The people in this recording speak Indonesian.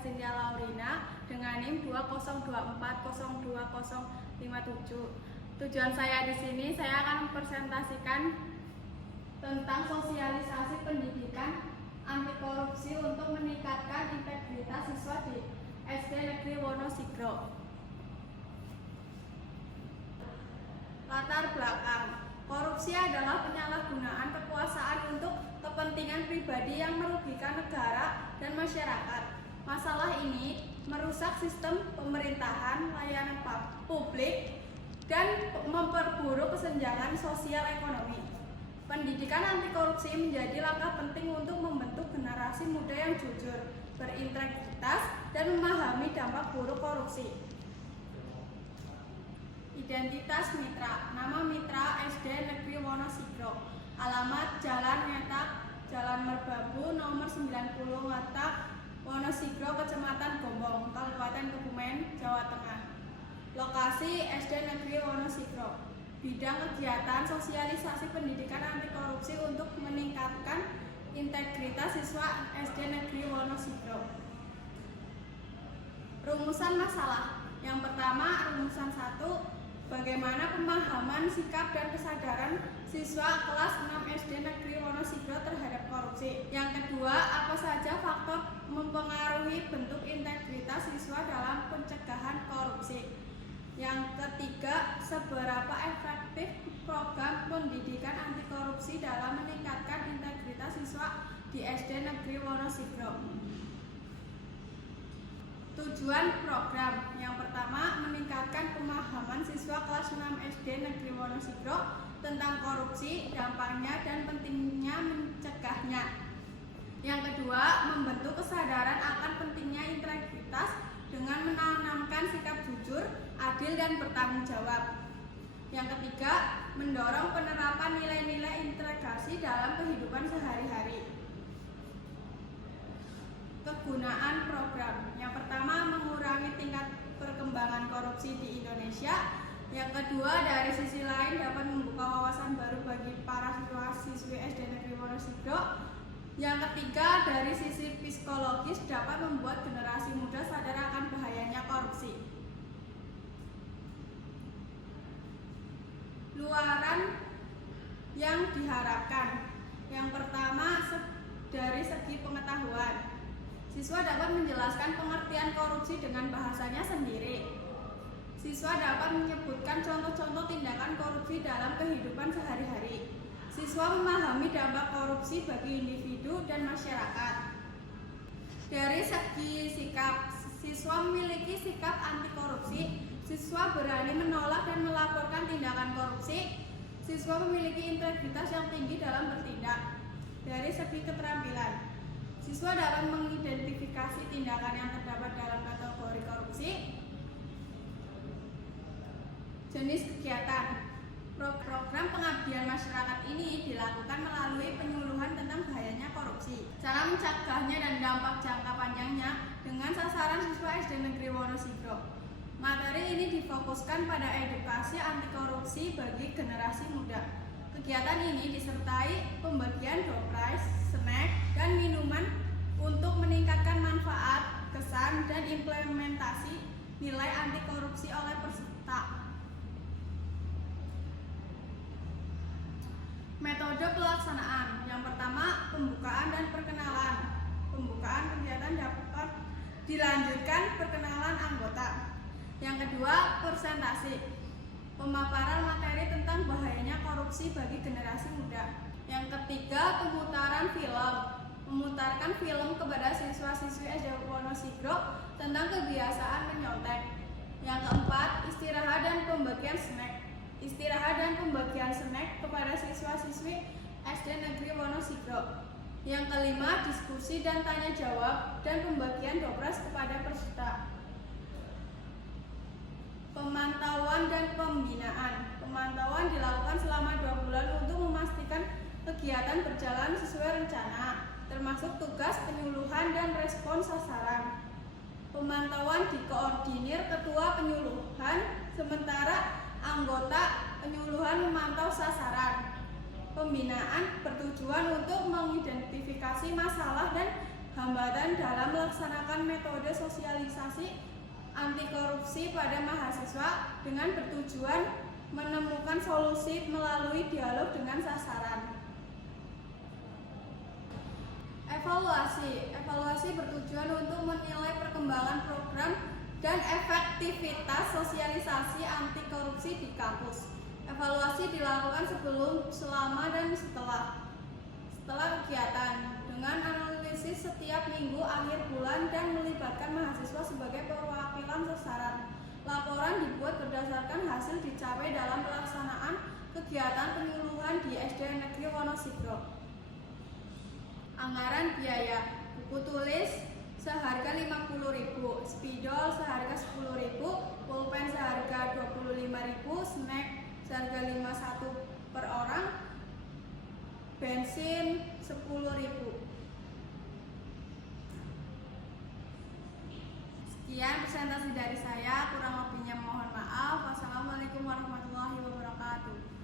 Cynthia Laurina dengan NIM 202402057. Tujuan saya di sini, saya akan mempresentasikan tentang sosialisasi pendidikan anti korupsi untuk meningkatkan integritas siswa di SD Negeri Wonosigro. Latar belakang: korupsi adalah penyalahgunaan kekuasaan untuk kepentingan pribadi yang merugikan negara dan masyarakat. Masalah ini merusak sistem pemerintahan, layanan publik, dan memperburuk kesenjangan sosial ekonomi. Pendidikan anti korupsi menjadi langkah penting untuk membentuk generasi muda yang jujur, berintegritas, dan memahami dampak buruk korupsi. Identitas mitra: nama mitra SD Negeri Wonosigro, alamat Jalan Ngetak, Jalan Merbabu, nomor 90 Ngetak, Wonosigro, Kecamatan Gombong, Kabupaten Kebumen, Jawa Tengah. Lokasi SD Negeri Wonosigro. Bidang kegiatan sosialisasi pendidikan anti korupsi untuk meningkatkan integritas siswa SD Negeri Wonosigro. Rumusan masalah. Yang pertama, rumusan 1, bagaimana pemahaman, sikap, dan kesadaran siswa kelas 6 SD Negeri Wonosigro terhadap korupsi. Yang kedua, apa saja faktor mempengaruhi bentuk integritas siswa dalam pencegahan korupsi. Yang ketiga, seberapa efektif program pendidikan anti korupsi dalam meningkatkan integritas siswa di SD Negeri Wonosigro. Tujuan program: yang pertama, meningkatkan pemahaman siswa kelas 6 SD Negeri Wonosigro tentang korupsi, dampaknya, dan pentingnya mencegahnya. Yang kedua, membentuk kesadaran akan pentingnya integritas dengan menanamkan sikap jujur, adil, dan bertanggung jawab. Yang ketiga, mendorong penerapan nilai-nilai integrasi dalam kehidupan sehari-hari. Kegunaan program: yang pertama, mengurangi tingkat perkembangan korupsi di Indonesia. Yang kedua, dari sisi lain dapat membuka wawasan baru bagi para siswa-siswi SD Negeri Wonosigro. Yang ketiga, dari sisi psikologis dapat membuat generasi muda sadar akan bahayanya korupsi. Luaran yang diharapkan: yang pertama, dari segi pengetahuan, siswa dapat menjelaskan pengertian korupsi dengan bahasanya sendiri. Siswa dapat menyebutkan contoh-contoh tindakan korupsi dalam kehidupan sehari-hari. Siswa memahami dampak korupsi bagi individu dan masyarakat. Dari segi sikap, siswa memiliki sikap anti korupsi. Siswa berani menolak dan melaporkan tindakan korupsi. Siswa memiliki integritas yang tinggi dalam bertindak. Dari segi keterampilan, siswa dapat mengidentifikasi tindakan yang terdapat dalam kategori korupsi. Jenis kegiatan: program pengabdian masyarakat ini dilakukan melalui penyuluhan tentang bahayanya korupsi, cara mencegahnya, dan dampak jangka panjangnya dengan sasaran siswa SD Negeri Wonosigro. Materi ini difokuskan pada edukasi anti korupsi bagi generasi muda. Kegiatan ini disertai pembagian door prize, snack, dan minuman untuk meningkatkan manfaat, kesan, dan implementasi nilai anti korupsi oleh peserta. Metode pelaksanaan: yang pertama, pembukaan dan perkenalan. Pembukaan kegiatan dapat dilanjutkan perkenalan anggota. Yang kedua, presentasi, pemaparan materi tentang bahayanya korupsi bagi generasi muda. Yang ketiga, pemutaran film, memutarkan film kepada siswa-siswi SD Wonosigro tentang kebiasaan menyontek. Yang keempat, istirahat dan pembagian snack. Istirahat dan pembagian snack kepada siswa-siswi SD Negeri Wonosigro. Yang kelima, diskusi dan tanya jawab dan pembagian dopres kepada peserta. Pemantauan dan pembinaan. Pemantauan dilakukan selama 2 bulan untuk memastikan kegiatan berjalan sesuai rencana, termasuk tugas penyuluhan dan respon sasaran. Pemantauan dikoordinir ketua penyuluhan, sementara anggota penyuluhan memantau sasaran. Pembinaan bertujuan untuk mengidentifikasi masalah dan hambatan dalam melaksanakan metode sosialisasi anti korupsi pada mahasiswa dengan bertujuan menemukan solusi melalui dialog dengan sasaran. Evaluasi bertujuan untuk menilai perkembangan program dan efektivitas sosialisasi anti korupsi di kampus. Evaluasi dilakukan sebelum, selama, dan setelah kegiatan dengan analisis setiap minggu akhir bulan dan melibatkan mahasiswa sebagai perwakilan sasaran. Laporan dibuat berdasarkan hasil dicapai dalam pelaksanaan kegiatan penyuluhan di SD Negeri Wonosigro. Anggaran biaya: buku tulis seharga 50.000, spidol seharga 10.000, pulpen seharga 25.000, snack seharga 51 per orang, bensin 10.000. Sekian presentasi dari saya, kurang lebihnya mohon maaf. Wassalamualaikum warahmatullahi wabarakatuh.